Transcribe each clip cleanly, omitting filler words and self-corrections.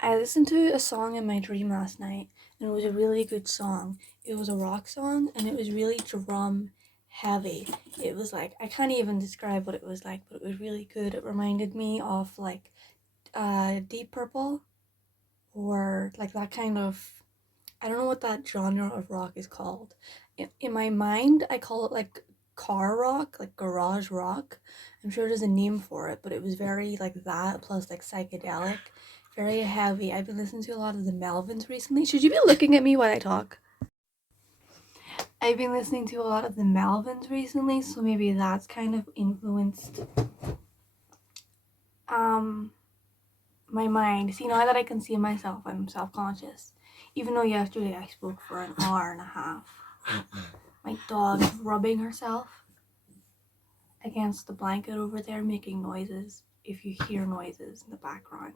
I listened to a song in my dream last night, and it was a really good song. It was a rock song, and it was really drum heavy. It was like, I can't even describe what it was like, but it was really good. It reminded me of like Deep Purple, or like that kind of, I don't know what that genre of rock is called. In my mind, I call it like car rock, like garage rock. I'm sure there's a name for it, but it was very like that, plus like psychedelic, very heavy. I've been listening to a lot of the Melvins recently. Should you be looking at me while I talk? I've been listening to a lot of the Melvins recently, so maybe that's kind of influenced um my mind. See, now that I can see myself, I'm self-conscious. Even though yesterday I spoke for an hour and a half. My dog is rubbing herself against the blanket over there, making noises. If you hear noises in the background,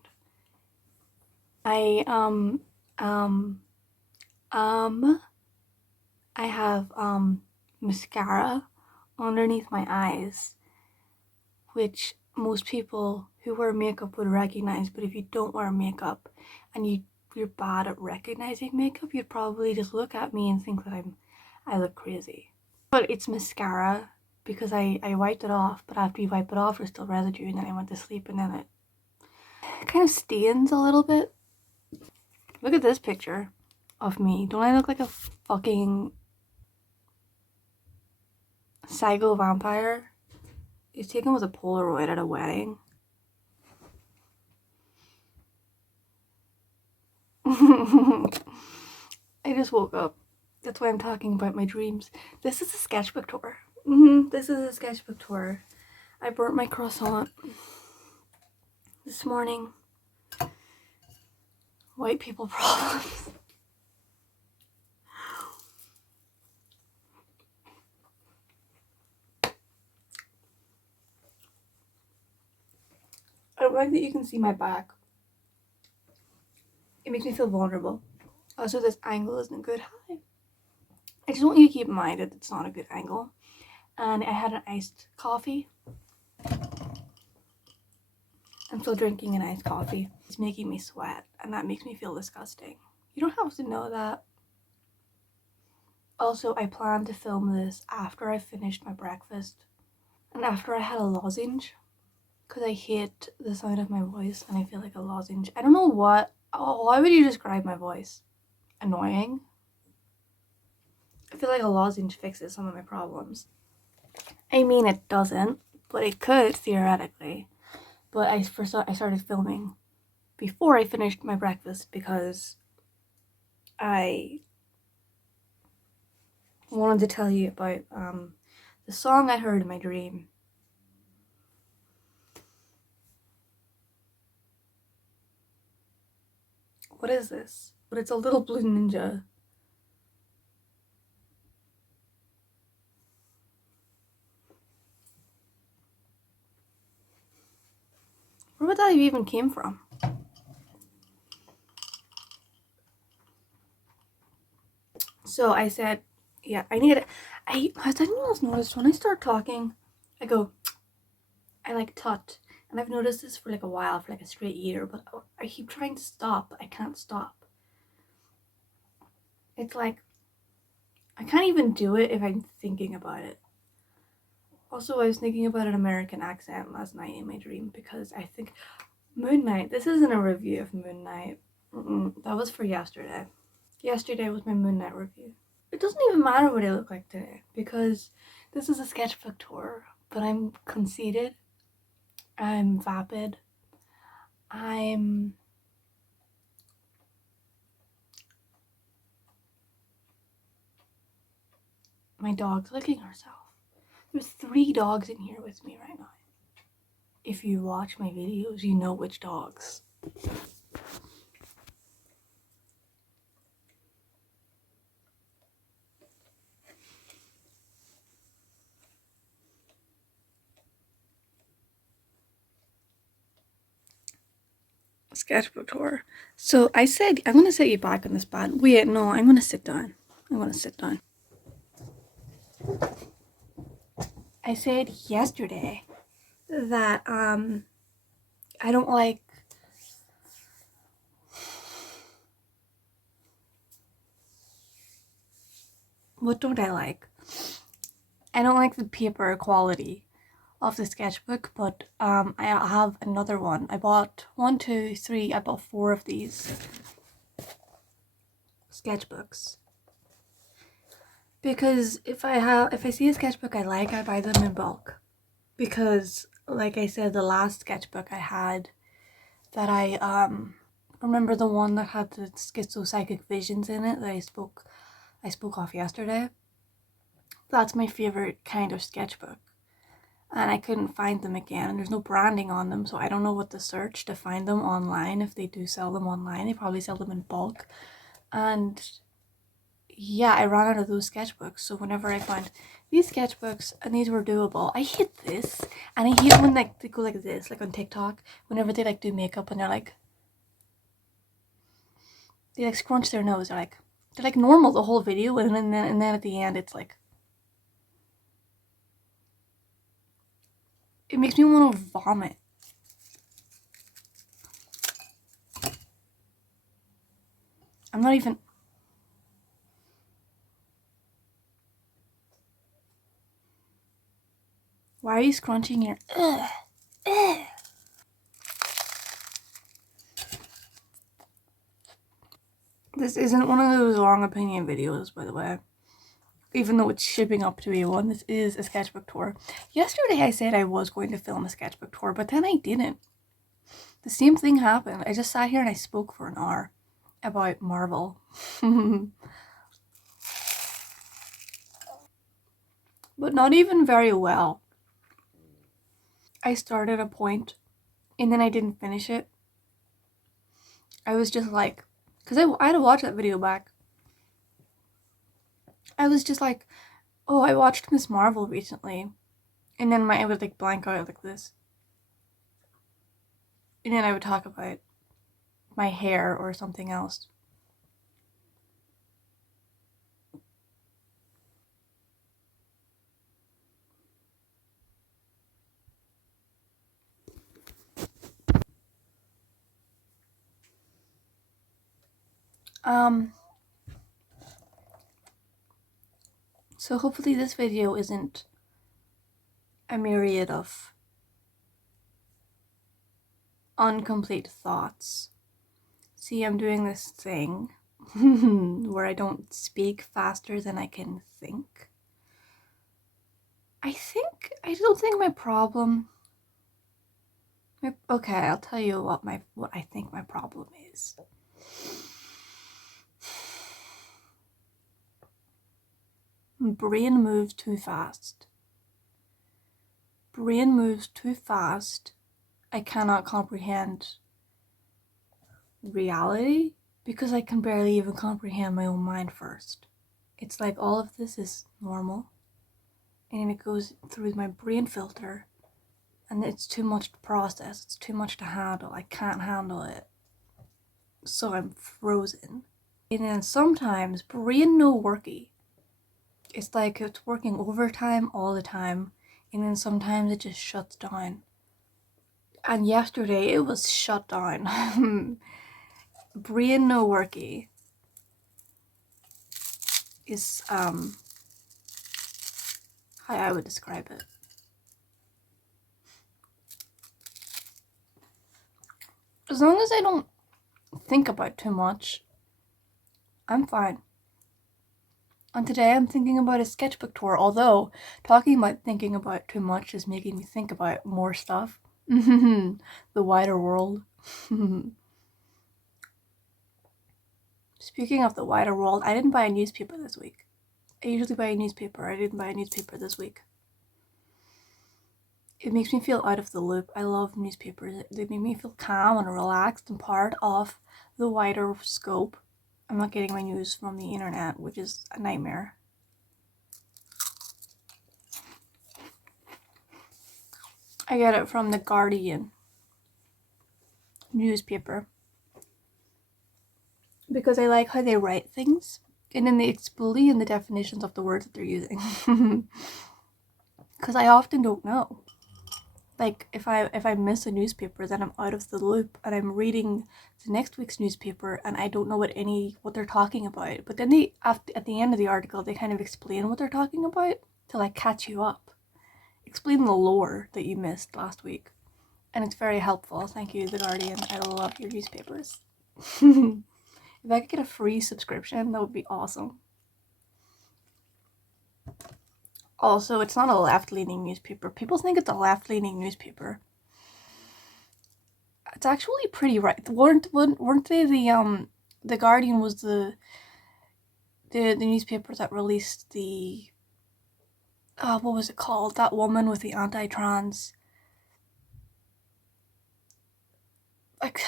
I um um I have mascara underneath my eyes, which most people who wear makeup would recognize. But if you don't wear makeup and you're bad at recognizing makeup, you'd probably just look at me and think that I look crazy. But it's mascara because I wiped it off, but after you wipe it off there's still residue, and then I went to sleep, and then it kind of stains a little bit. Look at this picture of me. Don't I look like a fucking psycho vampire? It's taken with a Polaroid at a wedding. I just woke up. That's why I'm talking about my dreams. This is a sketchbook tour. This is a sketchbook tour. I burnt my croissant this morning. White people problems. I don't like that you can see my back. It makes me feel vulnerable. Also, this angle isn't good. Hi. I just want you to keep in mind that it's not a good angle. And I had an iced coffee. I'm still drinking an iced coffee. It's making me sweat, and that makes me feel disgusting. You don't have to know that. Also, I plan to film this after I finished my breakfast and after I had a lozenge, because I hate the sound of my voice and I feel like a lozenge. I don't know what. Oh, why would you describe my voice? Annoying? I feel like a lozenge fixes some of my problems. I mean, it doesn't, but it could theoretically. But I started filming before I finished my breakfast because I wanted to tell you about the song I heard in my dream. What is this? But it's a little blue ninja. Where would that even came from? So I said, yeah, I need it. Has anyone else noticed when I start talking, I go, I like tut. And I've noticed this for like a while, for like a straight year, but I keep trying to stop. I can't stop. It's like, I can't even do it if I'm thinking about it. Also, I was thinking about an American accent last night in my dream because I think Moon Knight. This isn't a review of Moon Knight. That was for yesterday. Yesterday was my Moon Knight review. It doesn't even matter what I look like today because this is a sketchbook tour, but I'm conceited. I'm vapid. I'm my dog's licking herself. There's 3 dogs in here with me right now. If you watch my videos, you know which dogs. Sketchbook tour. So I said, I'm going to set you back on this bed. Wait, no, I'm going to sit down. I'm going to sit down. I said yesterday that I don't like What don't I like? I don't like the paper quality of the sketchbook, but I have another one. I bought 1, 2, 3, I bought 4 of these sketchbooks. Because if I see a sketchbook I like, I buy them in bulk. Because like I said, the last sketchbook I had that I remember, the one that had the schizo-psychic visions in it that I spoke off yesterday. That's my favorite kind of sketchbook. And I couldn't find them again, and there's no branding on them, so I don't know what to search to find them online. If they do sell them online, they probably sell them in bulk. And yeah, I ran out of those sketchbooks, so whenever I find these sketchbooks, and these were doable. I hate this, and I hate when like they go like this, like on TikTok, whenever they like do makeup and they're like, they like scrunch their nose, they're like normal the whole video, and then at the end it's like, it makes me want to vomit. I'm not even. Why are you scrunching your? Ugh. Ugh. This isn't one of those long opinion videos, by the way. Even though it's shipping up to be one, this is a sketchbook tour. Yesterday I said I was going to film a sketchbook tour, but then I didn't. The same thing happened. I just sat here and I spoke for an hour about Marvel. But not even very well. I started a point and then I didn't finish it. I was just like, because I had to watch that video back. I was just like, oh, I watched Miss Marvel recently. And then I would like blank out like this. And then I would talk about my hair or something else. So hopefully this video isn't a myriad of incomplete thoughts. See, I'm doing this thing where I don't speak faster than I can think. I don't think my problem. Okay, I'll tell you what I think my problem is. My brain moves too fast. Brain moves too fast. I cannot comprehend reality because I can barely even comprehend my own mind first. It's like all of this is normal, and it goes through my brain filter, and it's too much to process, it's too much to handle. I can't handle it, so I'm frozen. And then sometimes brain no worky. It's like it's working overtime all the time, and then sometimes it just shuts down. And yesterday it was shut down. Brain no worky is how I would describe it. As long as I don't think about too much, I'm fine. And today I'm thinking about a sketchbook tour, although talking about thinking about too much is making me think about more stuff. The wider world. Speaking of the wider world, I didn't buy a newspaper this week. I usually buy a newspaper. I didn't buy a newspaper this week. It makes me feel out of the loop. I love newspapers. They make me feel calm and relaxed and part of the wider scope. I'm not getting my news from the internet, which is a nightmare. I get it from the Guardian newspaper because I like how they write things and then they explain the definitions of the words that they're using. Because I often don't know. like if I miss a newspaper, then I'm out of the loop and I'm reading the next week's newspaper and I don't know what they're talking about. But then at the end of the article they kind of explain what they're talking about to like catch you up. Explain the lore that you missed last week. And it's very helpful. Thank you, The Guardian. I love your newspapers. If I could get a free subscription, that would be awesome. Also, it's not a left-leaning newspaper. People think it's a left-leaning newspaper. It's actually pretty right. Weren't they the Guardian was the newspaper that released the what was it called? That woman with the anti-trans, like,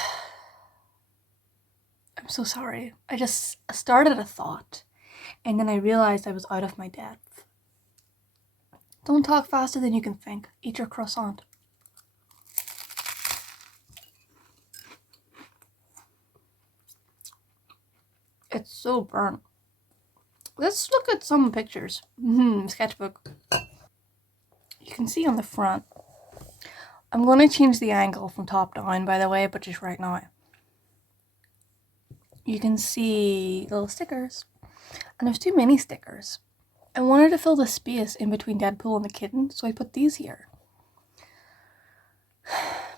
I'm so sorry. I just started a thought and then I realized I was out of my depth. Don't talk faster than you can think. Eat your croissant. It's so burnt. Let's look at some pictures. Sketchbook. You can see on the front. I'm going to change the angle from top down, by the way, but just right now. You can see little stickers. And there's too many stickers. I wanted to fill the space in between Deadpool and the kitten, so I put these here.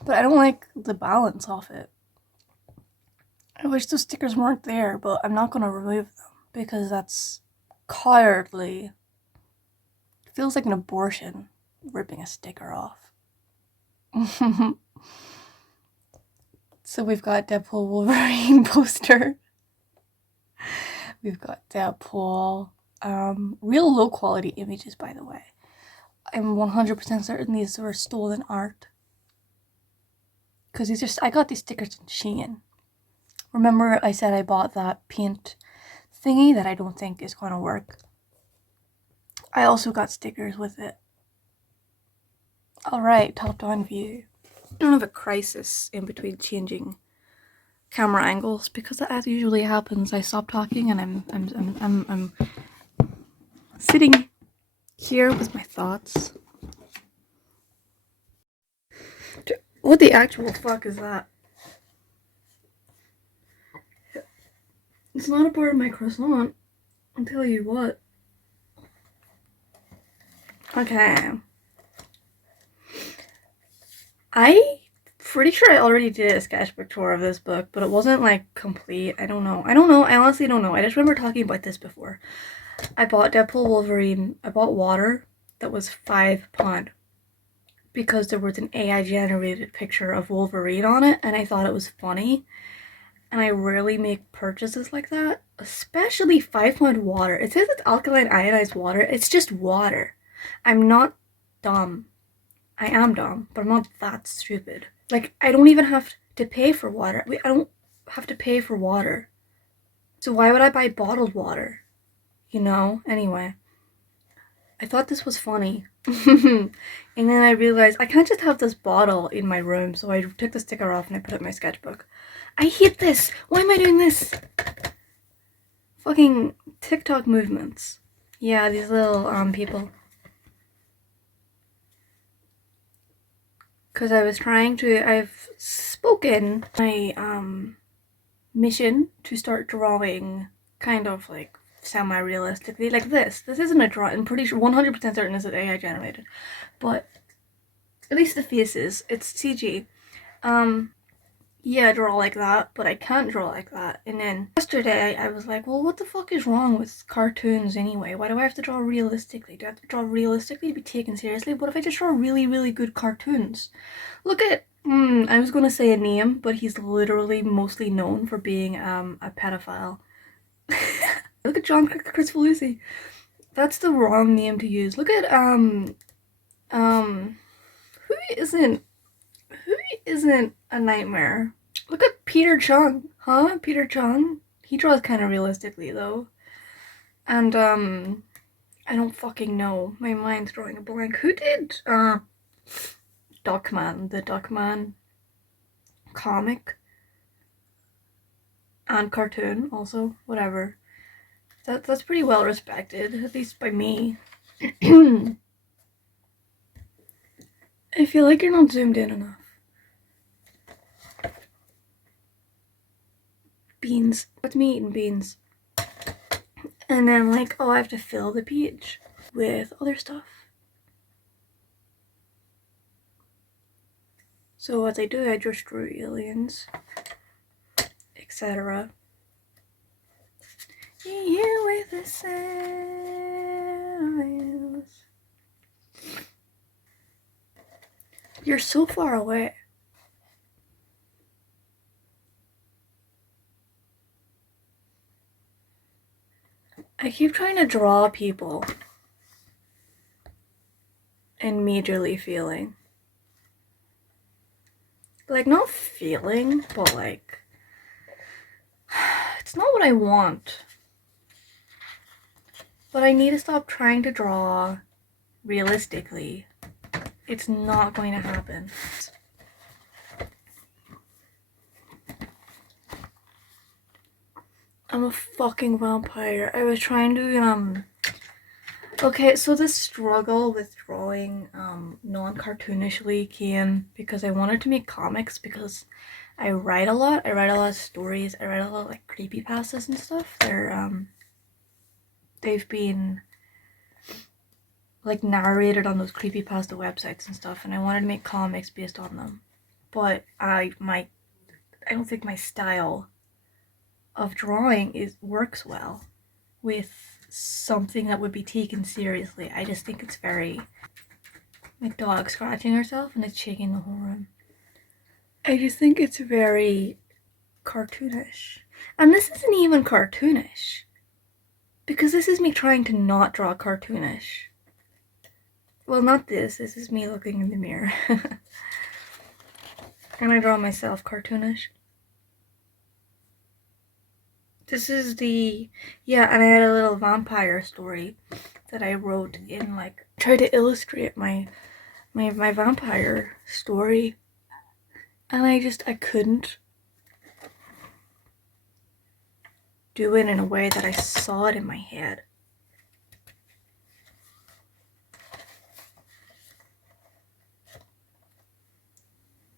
But I don't like the balance of it. I wish those stickers weren't there, but I'm not going to remove them because that's cowardly. It feels like an abortion, ripping a sticker off. So we've got Deadpool Wolverine poster. We've got Deadpool. Real low quality images, by the way. I'm 100% certain these were stolen art. Because I got these stickers on Shein. Remember I said I bought that paint thingy that I don't think is going to work. I also got stickers with it. Alright, top down view. I don't have a crisis in between changing camera angles because as usually happens, I stop talking and I'm sitting here with my thoughts. What the actual fuck is that? It's not a part of my croissant. I'll tell you what. Okay. I'm pretty sure I already did a sketchbook tour of this book, but it wasn't like complete. I don't know. I honestly don't know. I just remember talking about this before. I bought Deadpool Wolverine. I bought water that was £5 because there was an AI generated picture of Wolverine on it and I thought it was funny. And I rarely make purchases like that, especially £5 water. It says it's alkaline iodized water. It's just water. I'm not dumb. I am dumb, but I'm not that stupid. Like, I don't even have to pay for water. I don't have to pay for water. So why would I buy bottled water? You know? Anyway. I thought this was funny. And then I realized I can't just have this bottle in my room, so I took the sticker off and I put it in my sketchbook. I hate this! Why am I doing this? Fucking TikTok movements. Yeah, these little people. Because I've spoken my mission to start drawing kind of like semi-realistically, like this. This isn't a draw. I'm pretty sure 100% certain this is AI generated, but at least the faces, it's CG. Yeah, draw like that, but I can't draw like that. And then yesterday I was like, well, what the fuck is wrong with cartoons anyway? Why do I have to draw realistically? Do I have to draw realistically to be taken seriously? What if I just draw really, really good cartoons? Look at, I was gonna say a name, but he's literally mostly known for being a pedophile. Look at John Crispolucci. That's the wrong name to use. Look at who isn't a nightmare? Look at Peter Chung. Huh? Peter Chung? He draws kind of realistically though. And I don't fucking know. My mind's drawing a blank. Who did Duckman, the Duckman comic and cartoon also, whatever. That's pretty well respected, at least by me. I feel like you're not zoomed in enough. Beans. What's me eating beans? And then like, oh, I have to fill the page with other stuff. So what I do, I just drew aliens, etc. You with the sails. You're so far away. I keep trying to draw people and majorly feeling. Like, not feeling, but like, it's not what I want. But I need to stop trying to draw realistically. It's not going to happen. I'm a fucking vampire. I was trying to, okay, so the struggle with drawing non-cartoonishly came because I wanted to make comics because I write a lot. I write a lot of stories. I write a lot of like creepypastas and stuff. They've been like narrated on those creepypasta websites and stuff, and I wanted to make comics based on them. But I don't think my style of drawing works well with something that would be taken seriously. I just think it's very, my dog scratching herself and it's shaking the whole room. I just think it's very cartoonish. And this isn't even cartoonish, because this is me trying to not draw cartoonish. Well, not this. This is me looking in the mirror. And I draw myself cartoonish. This is the, yeah, and I had a little vampire story that I wrote in, like, tried to illustrate my vampire story. And I couldn't do it in a way that I saw it in my head.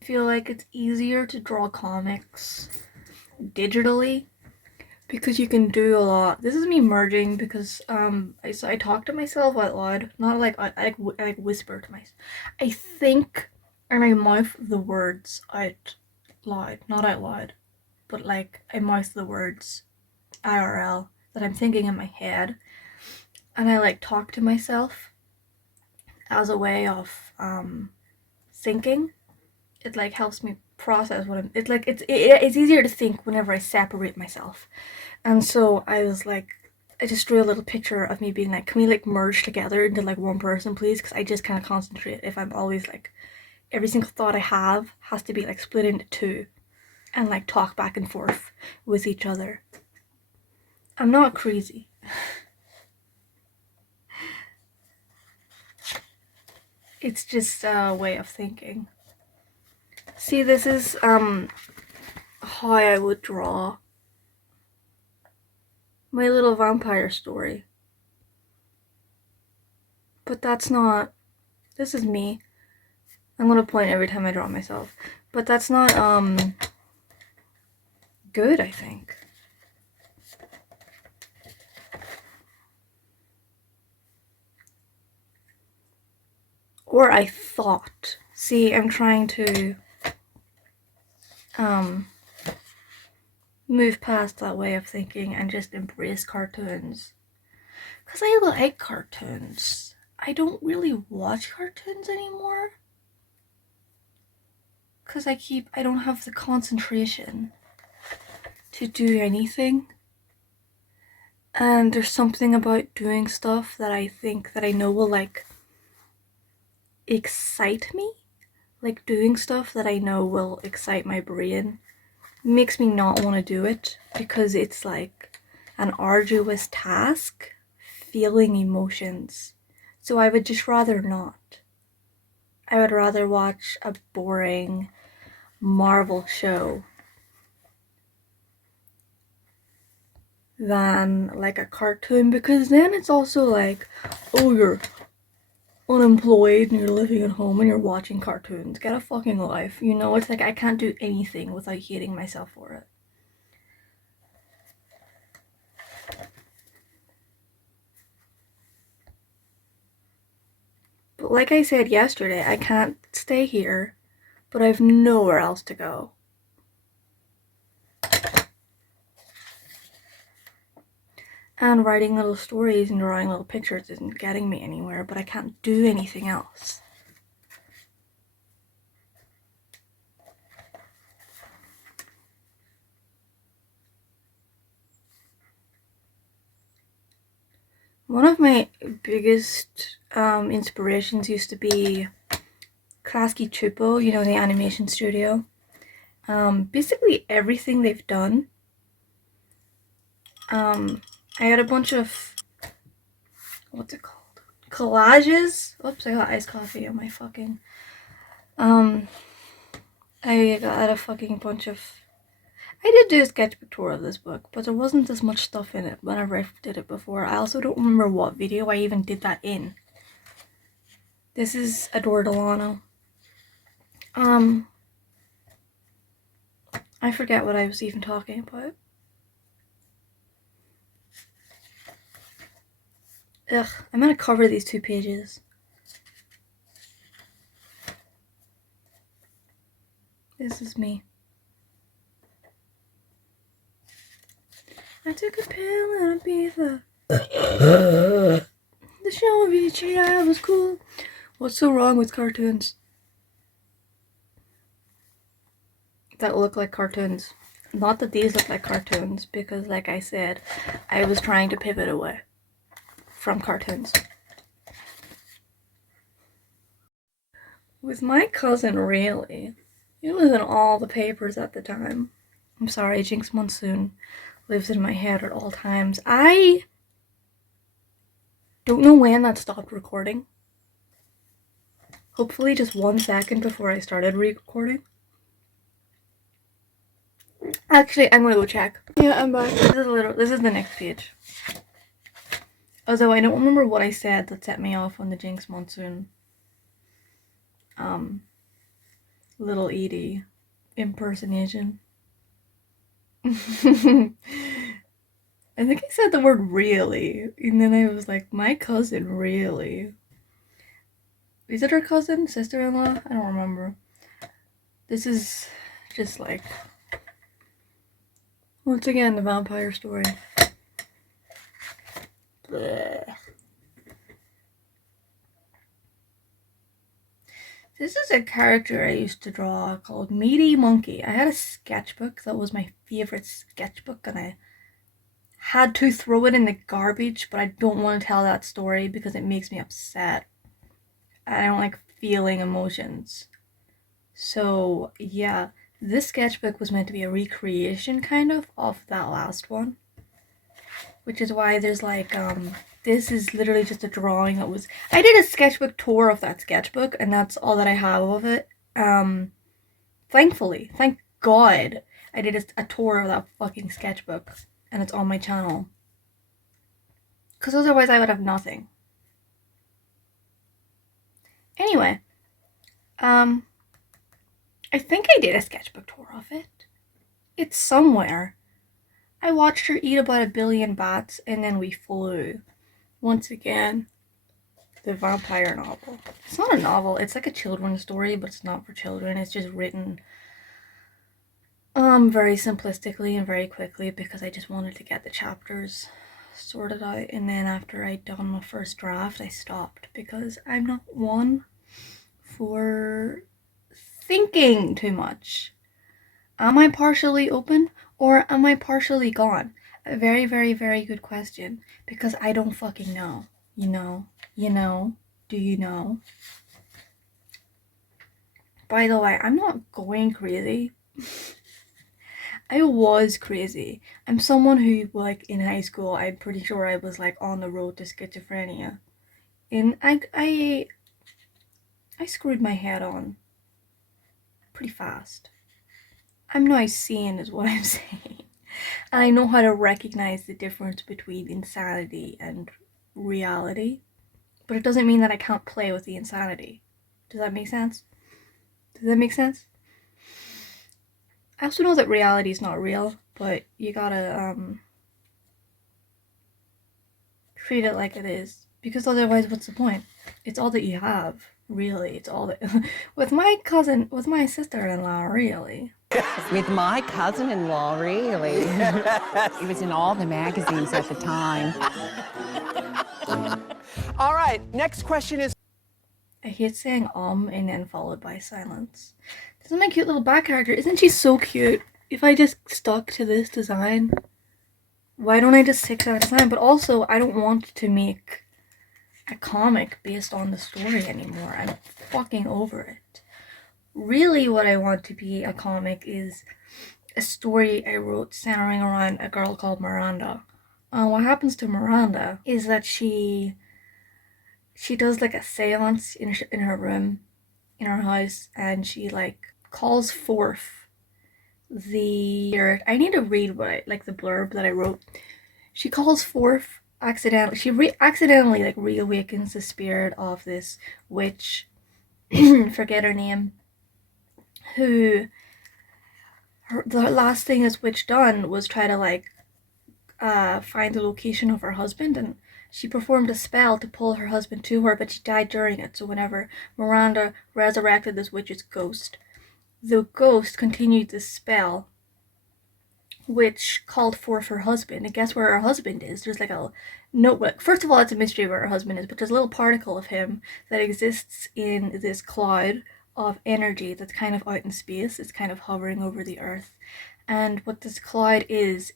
I feel like it's easier to draw comics digitally because you can do a lot. This is me merging because I talk to myself out loud, not like I whisper to myself. I think and I mouth the words out loud, not out loud, but like I mouth the words IRL that I'm thinking in my head, and I like talk to myself as a way of thinking. It like helps me process what I'm. It's like it's easier to think whenever I separate myself, and so I was like, I just drew a little picture of me being like, can we like merge together into like one person, please? Because I just kind of concentrate. If I'm always like, every single thought I have has to be like split into two, and like talk back and forth with each other. I'm not crazy. It's just a way of thinking. See, this is how I would draw my little vampire story. But that's not, this is me. I'm gonna point every time I draw myself. But that's not good, I think. Or I thought. See, I'm trying to move past that way of thinking and just embrace cartoons. Because I like cartoons. I don't really watch cartoons anymore. Because I don't have the concentration to do anything. And there's something about doing stuff that I think that I know will like excite me. Like doing stuff that I know will excite my brain makes me not want to do it because it's like an arduous task feeling emotions. So I would just rather not. I would rather watch a boring Marvel show than like a cartoon, because then it's also like, oh, unemployed and you're living at home and you're watching cartoons. Get a fucking life. You know, it's like I can't do anything without hating myself for it. But like I said yesterday, I can't stay here, but I have nowhere else to go. And writing little stories and drawing little pictures isn't getting me anywhere, but I can't do anything else. One of my biggest inspirations used to be Klasky Chupo, you know, the animation studio. Basically everything they've done. I had a bunch of, what's it called? Collages? Oops, I got iced coffee on my fucking, I got a fucking bunch of, I did do a sketchbook tour of this book, but there wasn't as much stuff in it whenever I did it before. I also don't remember what video I even did that in. This is Adore Delano. I forget what I was even talking about. Ugh, I'm gonna cover these 2 pages. This is me. I took a pill and a Ibiza. The show of each year was cool. What's so wrong with cartoons that look like cartoons? Not that these look like cartoons, because like I said, I was trying to pivot away from cartoons. With my cousin, really, it was in all the papers at the time. I'm sorry, Jinx Monsoon lives in my head at all times. I don't know when that stopped recording. Hopefully just 1 second before I started recording. Actually, I'm gonna go check. Yeah, I'm back. This is the next page. Although I don't remember what I said that set me off on the Jinx Monsoon Little Edie impersonation. I think I said the word really, and then I was like, my cousin, really? Is it her cousin? Sister-in-law? I don't remember. This is just like, once again, the vampire story. Blech. This is a character I used to draw called Meaty Monkey. I had a sketchbook that was my favorite sketchbook, and I had to throw it in the garbage, but I don't want to tell that story because it makes me upset. I don't like feeling emotions. So yeah, this sketchbook was meant to be a recreation kind of that last one. Which is why there's like, this is literally just a drawing that was, I did a sketchbook tour of that sketchbook, and that's all that I have of it. Thankfully, thank God, I did a tour of that fucking sketchbook, and it's on my channel. Because otherwise I would have nothing. Anyway, I think I did a sketchbook tour of it. It's somewhere. I watched her eat about 1 billion bats, and then we flew. Once again, the vampire novel. It's not a novel, it's like a children's story, but it's not for children. It's just written very simplistically and very quickly because I just wanted to get the chapters sorted out, and then after I'd done my first draft, I stopped because I'm not one for thinking too much. Am I partially open or am I partially gone? A very, very, very good question, because I don't fucking know. You know? Do you know? By the way, I'm not going crazy. I was crazy. I'm someone who, like, in high school, I'm pretty sure I was, like, on the road to schizophrenia. And I screwed my head on pretty fast. I'm now sane is what I'm saying. And I know how to recognize the difference between insanity and reality. but it doesn't mean that I can't play with the insanity. Does that make sense? Does that make sense? I also know that reality is not real, but you gotta treat it like it is, because otherwise what's the point? It's all that you have, really. It's all that with my sister-in-law, really. With my cousin-in-law, really. It was in all the magazines at the time. All right, next question is... I hate saying and then followed by silence. This is my cute little back character. Isn't she so cute? If I just stuck to this design, why don't I just stick to that design? But also, I don't want to make a comic based on the story anymore. I'm fucking over it. Really, what I want to be a comic is a story I wrote centering around a girl called Miranda. What happens to Miranda is that she does like a seance in her room, in her house, and she like calls forth the spirit. I need to read the blurb that I wrote. She calls forth accidentally like reawakens the spirit of this witch, forget her name, who the last thing this witch done was try to like find the location of her husband, and she performed a spell to pull her husband to her, but she died during it. So whenever Miranda resurrected this witch's ghost, the ghost continued the spell, which called forth her husband. And guess where her husband is? There's like a notebook. First of all, it's a mystery where her husband is, but there's a little particle of him that exists in this cloud of energy that's kind of out in space. It's kind of hovering over the earth. And what this cloud is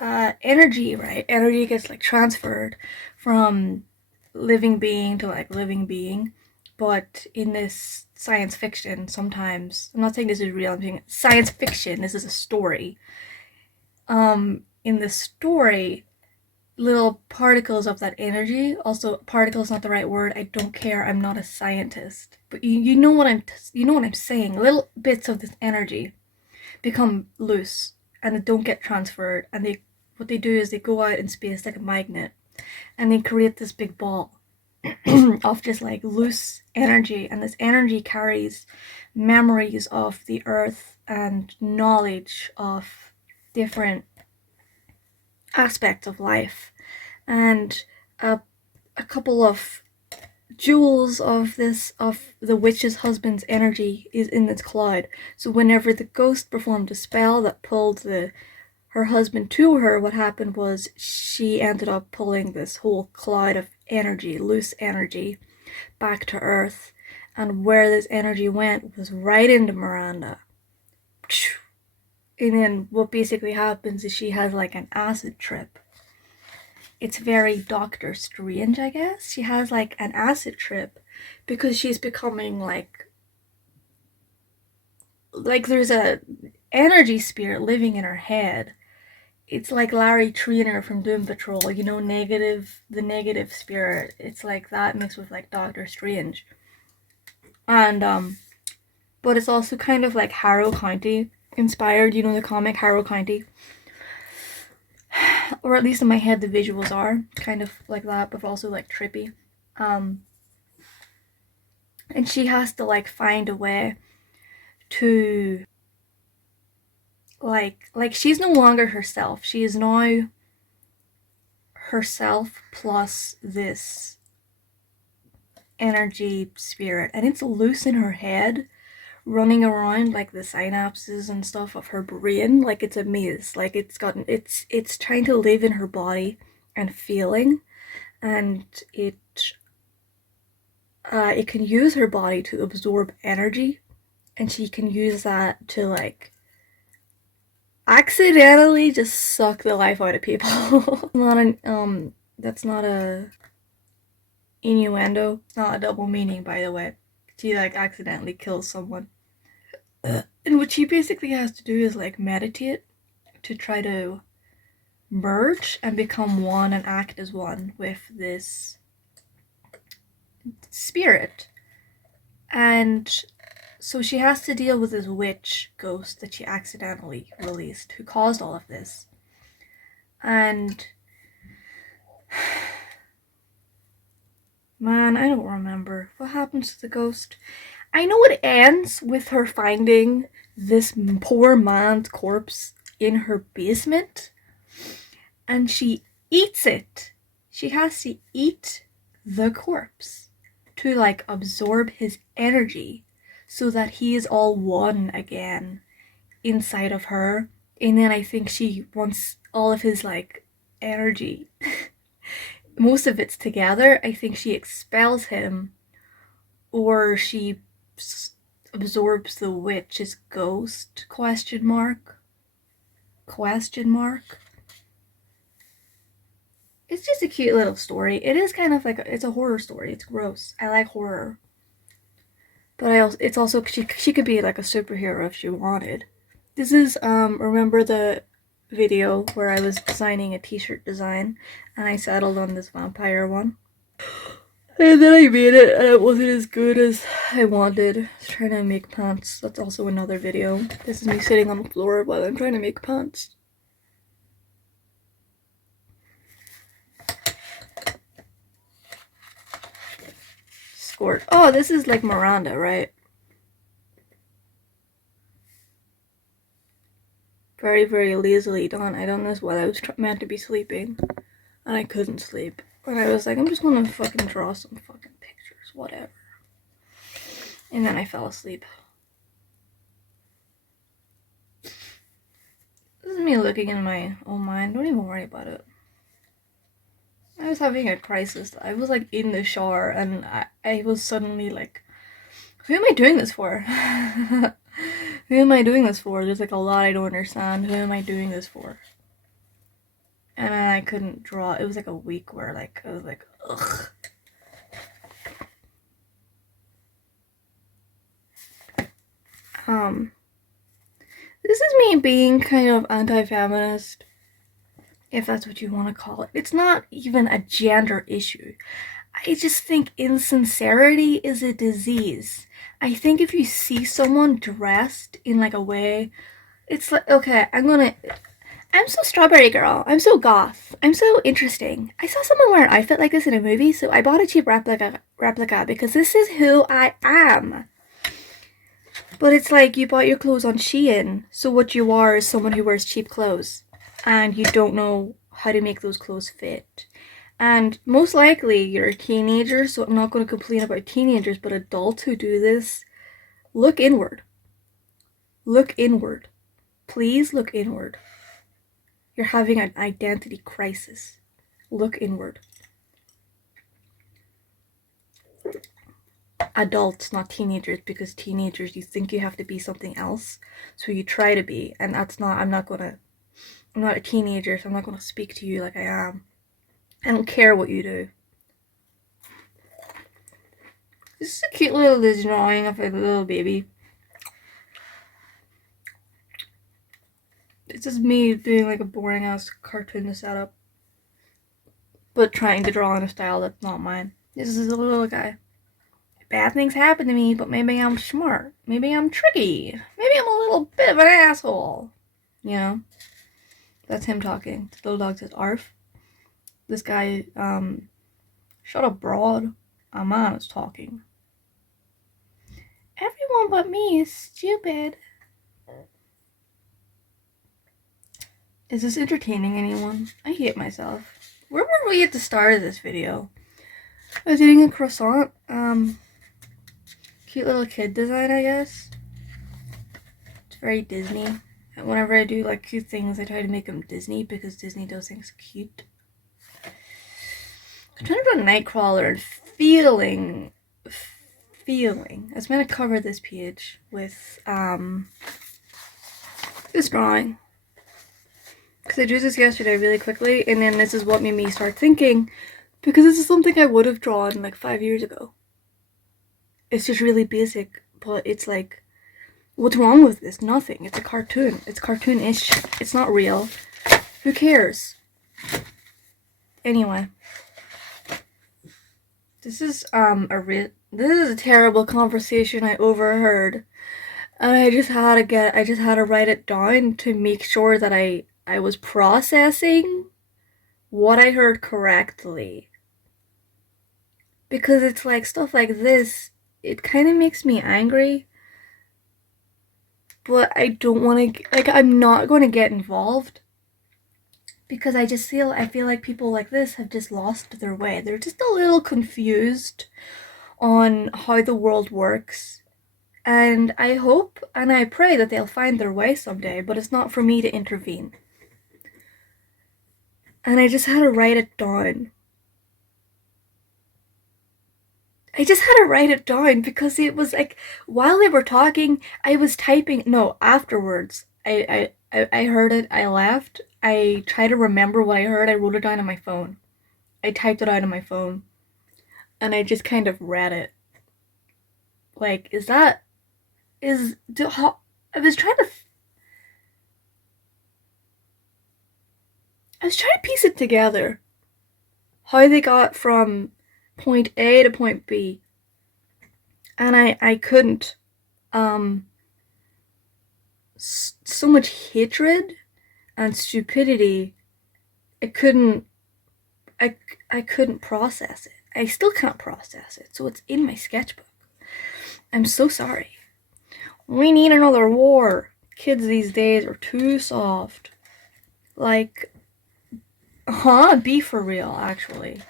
energy, right? Energy gets like transferred from living being to like living being. But in this science fiction, sometimes, I'm not saying this is real, I'm saying science fiction, this is a story. In the story, little particles of that energy, also particles not the right word, I don't care, I'm not a scientist, but you know what I'm saying. Little bits of this energy become loose and they don't get transferred, and what they do is they go out in space like a magnet and they create this big ball of just like loose energy, and this energy carries memories of the earth and knowledge of different aspects of life, and a couple of jewels of the witch's husband's energy is in this cloud. So whenever the ghost performed a spell that pulled her husband to her, what happened was she ended up pulling this whole cloud of energy, loose energy, back to earth, and where this energy went was right into Miranda. And then what basically happens is she has like an acid trip. It's very Doctor Strange, I guess. She has like an acid trip because she's becoming like there's a energy spirit living in her head. It's like Larry Trainer from Doom Patrol, you know, the negative spirit. It's like that mixed with like Doctor Strange. And but it's also kind of like Harrow County inspired, you know, the comic Harrow County. Or at least in my head the visuals are kind of like that, but also like trippy. And she has to like find a way to like she's no longer herself. She is now herself plus this energy spirit, and it's loose in her head, running around like the synapses and stuff of her brain like it's a maze. Like it's trying to live in her body and feeling, and it can use her body to absorb energy, and she can use that to like accidentally just suck the life out of people. That's not a innuendo. It's not a double meaning, by the way. She like accidentally kills someone. And what she basically has to do is like meditate to try to merge and become one and act as one with this spirit. And so she has to deal with this witch ghost that she accidentally released, who caused all of this. And Man, I don't remember. What happens to the ghost? I know it ends with her finding this poor man's corpse in her basement, and she eats it. She has to eat the corpse to like absorb his energy so that he is all one again inside of her. And then I think she wants all of his like energy. Most of it's together. I think she expels him, or she absorbs the witch's ghost, question mark. It's just a cute little story. It is kind of like it's a horror story. It's gross. I like horror, but it's also she could be like a superhero if she wanted. This is remember the video where I was designing a t-shirt design and I settled on this vampire one. And then I made it and it wasn't as good as I wanted. I was trying to make pants. That's also another video. This is me sitting on the floor while I'm trying to make pants. Squirt. Oh, this is like Miranda, right? Very, very lazily done. I done this while I was meant to be sleeping. And I couldn't sleep. And I was like, I'm just gonna fucking draw some fucking pictures. Whatever. And then I fell asleep. This is me looking in my own mind. Don't even worry about it. I was having a crisis. I was like in the shower and I was suddenly like, who am I doing this for? Who am I doing this for? There's like a lot I don't understand. Who am I doing this for? And then I couldn't draw. It was like a week where like I was like, ugh. This is me being kind of anti-feminist, if that's what you want to call it. It's not even a gender issue. I just think insincerity is a disease. I think if you see someone dressed in like a way, it's like, okay, I'm so strawberry girl. I'm so goth. I'm so interesting. I saw someone wear an outfit like this in a movie, so I bought a cheap replica because this is who I am. But it's like you bought your clothes on Shein, so what you are is someone who wears cheap clothes, and you don't know how to make those clothes fit. And most likely you're a teenager, so I'm not going to complain about teenagers, but adults who do this, look inward. Look inward. Please look inward. You're having an identity crisis. Look inward. Adults, not teenagers, because teenagers, you think you have to be something else, so you try to be, and that's not, I'm not a teenager, so I'm not gonna speak to you like I am. I don't care what you do. This is a cute little drawing of a little baby. It's just me doing like a boring ass cartoon setup, but trying to draw in a style that's not mine. This is a little guy. Bad things happen to me, but maybe I'm smart. Maybe I'm tricky. Maybe I'm a little bit of an asshole. You know? That's him talking. The little dog says, "Arf." This guy, shut up, broad. A man is talking. Everyone but me is stupid. Is this entertaining anyone? I hate myself. Where were we at the start of this video? I was eating a croissant. Cute little kid design, I guess. It's very Disney. And whenever I do like cute things, I try to make them Disney because Disney does things cute. I'm trying to do a Nightcrawler and feeling. I was going to cover this page with this drawing. Because I drew this yesterday really quickly, and then this is what made me start thinking, because this is something I would have drawn like 5 years ago. It's just really basic, but it's like, what's wrong with this? Nothing. It's a cartoon. It's cartoonish. It's not real. Who cares? Anyway. This is a terrible conversation I overheard. And I just had to write it down to make sure that I was processing what I heard correctly. because it's like stuff like this, it kind of makes me angry, but I don't want to, like, I'm not going to get involved because I feel like people like this have just lost their way. They're just a little confused on how the world works. And I hope and I pray that they'll find their way someday, but it's not for me to intervene. And I just had to write it down. I just had to write it down because it was like, while they were talking, I was typing. No, afterwards. I heard it, I laughed. I tried to remember what I heard, I wrote it down on my phone. I typed it out on my phone. And I just kind of read it. Like, I was trying to piece it together. How they got from point A to point B. And I couldn't. So much hatred and stupidity. I couldn't process it. I still can't process it, so it's in my sketchbook. I'm so sorry. We need another war. Kids these days are too soft. Like, be for real, actually.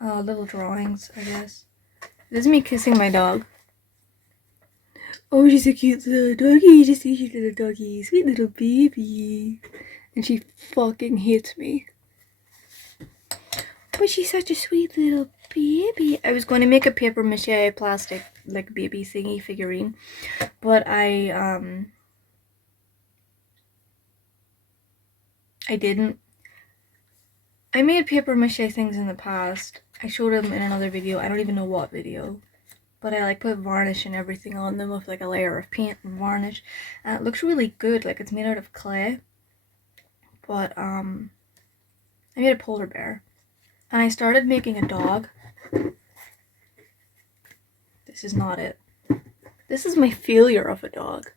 Little drawings, I guess. This is me kissing my dog. Oh, she's a cute little doggy. Just a cute little doggy. Sweet little baby. And she fucking hates me. But she's such a sweet little baby. I was going to make a paper mache plastic, like, baby thingy figurine. But I didn't. I made paper mache things in the past. I showed them in another video. I don't even know what video. But I, like, put varnish and everything on them with, like, a layer of paint and varnish. And it looks really good. Like, it's made out of clay. But, I made a polar bear. And I started making a dog. This is not it. This is my failure of a dog.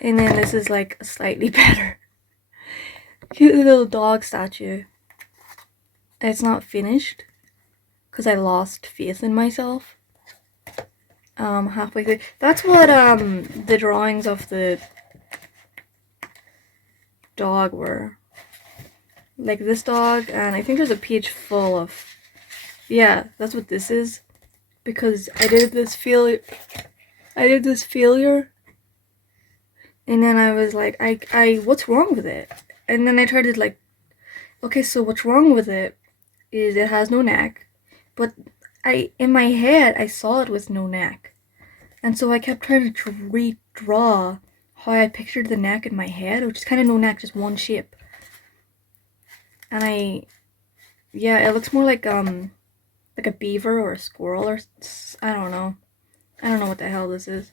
And then this is, like, slightly better. Cute little dog statue. It's not finished. Because I lost faith in myself. Halfway through. That's what, the drawings of the dog were. Like this dog, and I think there's a page full of, yeah, that's what this is. Because I did this failure, and then I was like, what's wrong with it? And then I tried to, like, okay, so what's wrong with it is it has no neck, but in my head, I saw it with no neck. And so I kept trying to redraw how I pictured the neck in my head, which is kind of no neck, just one shape. And yeah, it looks more like a beaver or a squirrel or, I don't know. I don't know what the hell this is.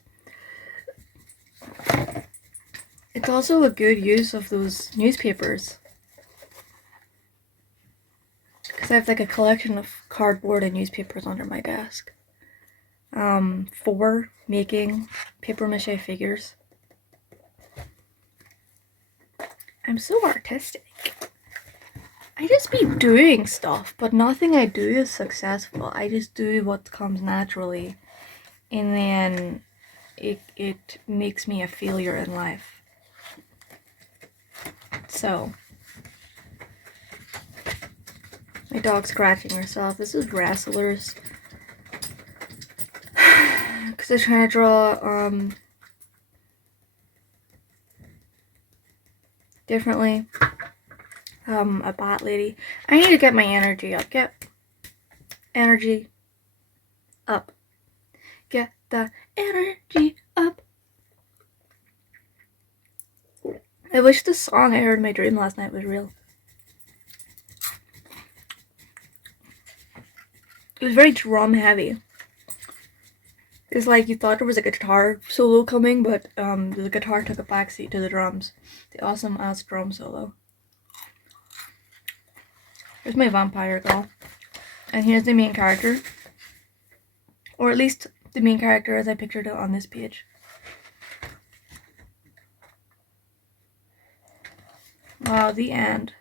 It's also a good use of those newspapers. Because I have, like, a collection of cardboard and newspapers under my desk. For making paper mache figures. I'm so artistic. I just be doing stuff, but nothing I do is successful. I just do what comes naturally, and then it makes me a failure in life. So, my dog's scratching herself. This is Wrestlers. Because I'm trying to draw, differently. A bat lady. I need to get my energy up. Get energy up. Get the energy up. I wish the song I heard in my dream last night was real. It was very drum heavy. It's like you thought there was a guitar solo coming, but the guitar took a backseat to the drums. The awesome ass drum solo. Here's my vampire girl. And here's the main character. Or at least the main character as I pictured it on this page. Wow, the end.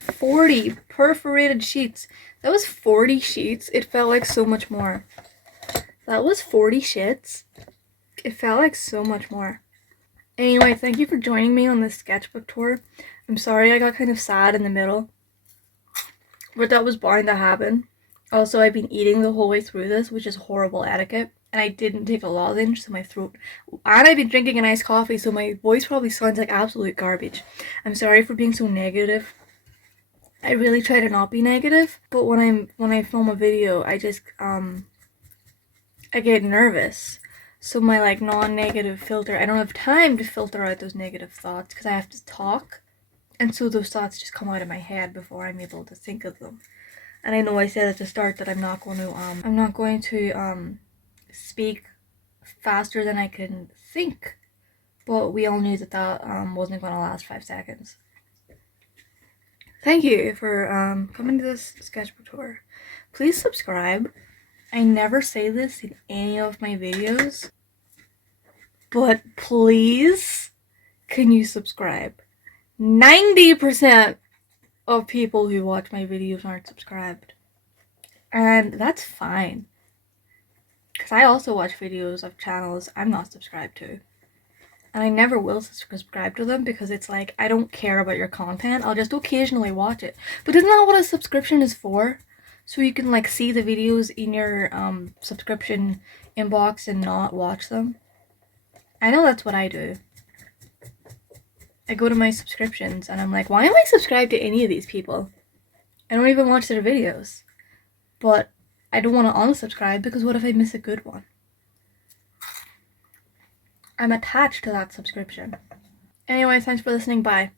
40 perforated sheets. That was 40 sheets. It felt like so much more. That was 40 shits. It felt like so much more. Anyway, thank you for joining me on this sketchbook tour. I'm sorry I got kind of sad in the middle, but that was bound to happen. Also, I've been eating the whole way through this, which is horrible etiquette, and I didn't take a lozenge, so my throat... And I've been drinking an iced coffee, so my voice probably sounds like absolute garbage. I'm sorry for being so negative. I really try to not be negative, but when I film a video, I just, I get nervous. So my, like, non-negative filter, I don't have time to filter out those negative thoughts, because I have to talk, and so those thoughts just come out of my head before I'm able to think of them. And I know I said at the start that I'm not going to speak faster than I can think, but we all knew that wasn't going to last 5 seconds. Thank you for coming to this sketchbook tour. Please subscribe. I never say this in any of my videos, but please, can you subscribe? 90% of people who watch my videos aren't subscribed, and that's fine, because I also watch videos of channels I'm not subscribed to, and I never will subscribe to them, because it's like, I don't care about your content, I'll just occasionally watch it. But isn't that what a subscription is for? So you can, like, see the videos in your subscription inbox and not watch them? I know that's what I do. I go to my subscriptions and I'm like, why am I subscribed to any of these people? I don't even watch their videos. But I don't want to unsubscribe, because what if I miss a good one? I'm attached to that subscription. Anyway, thanks for listening. Bye.